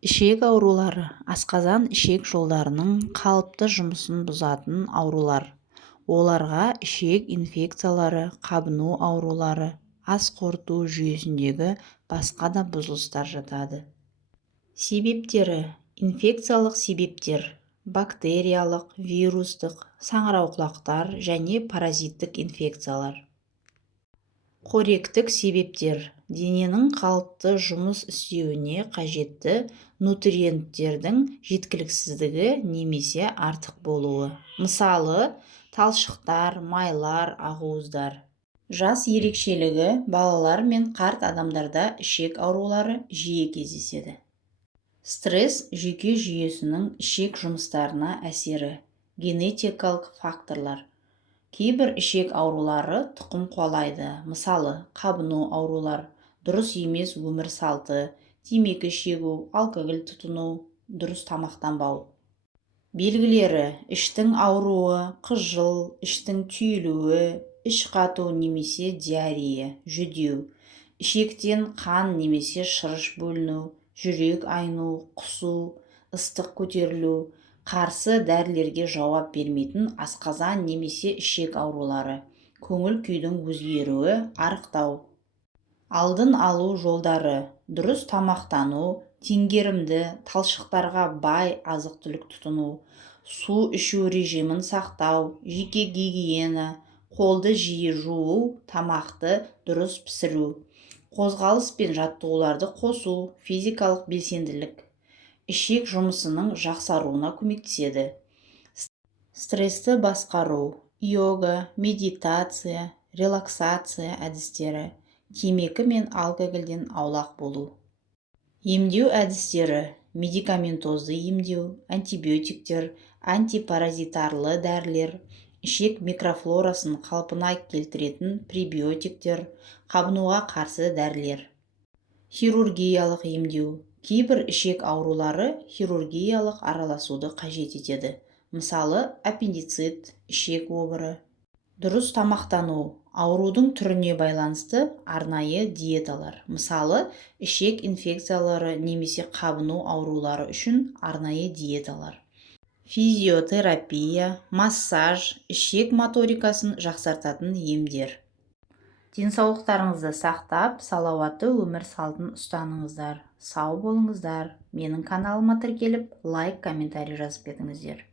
Ішек аурулары асқазан-ішек жолдарының қалыпты жұмысын бұзатын аурулар. Оларға ішек инфекциялары, қабыну аурулары, ас қорыту жүйесіндегі басқа да бұзылыстар жатады. Себептері: инфекциялық себептер, бактериялық, вирустық, саңырауқұлақтар және паразиттік инфекциялар. Қоректік себептер: дененің қалыпты жұмыс істеуіне қажетті нутриенттердің жеткіліксіздігі немесе артық болуы. Мысалы, талшықтар, майлар, ақуыздар. Жас ерекшелігі: балалар мен қарт адамдарда ішек аурулары жиі кездеседі. Стресс жүйке жүйесінің ішек жұмыстарына әсері. Генетикалық факторлар. Кейбір ішек аурулары тұқым қуалайды. Мысалы, қабыну аурулар, дұрыс емес өмір салты, темекі шегу, алкоголь тұтыну, дұрыс тамақтанбау. Белгілері: іштің ауруы, қыжыл, іштің түйілуі, іш қату немесе диарея, жүдеу, ішектен қан немесе шырыш бөліну, жүрек айну, құсу, ыстық көтерілу. Қарсы дәрілерге жауап бермейтін асқазан немесе ішек аурулары. Көңіл күйдің өзгеруі, арықтау. Алдын алу жолдары: дұрыс тамақтану, теңгерімді, талшықтарға бай азық-түлік тұтыну, су ішу режимін сақтау, жеке гигиена, қолды жиі жуу, тамақты дұрыс пісіру, қозғалыс пен жаттығуларды қосу, физикалық белсенділік. Ішек жұмысының жақсаруына көмектеседі. Стрессті басқару: йога, медитация, релаксация әдістері, темекі мен алкогольден аулақ болу. Емдеу әдістері: медикаментозды емдеу, антибиотиктер, антипаразитарлы дәрілер, ішек микрофлорасын қалпына келтіретін пребиотиктер, қабынуға қарсы дәрілер. Хирургиялық емдеу: кейбір ішек аурулары хирургиялық араласуды қажет етеді. Мысалы, аппендицит, ішек обыры. Дұрыс тамақтану: аурудың түріне байланысты арнайы диеталар. Мысалы, ішек инфекциялары немесе қабыну аурулары үшін арнайы диеталар. Физиотерапия, массаж, ішек моторикасын жақсартатын емдер. Денсаулықтарыңызды сақтап, салауатты өмір салтын ұстаныңыздар. Сау болыңыздар. Менің каналыма тіркеліп, лайк, комментарий жазып кетіңіздер.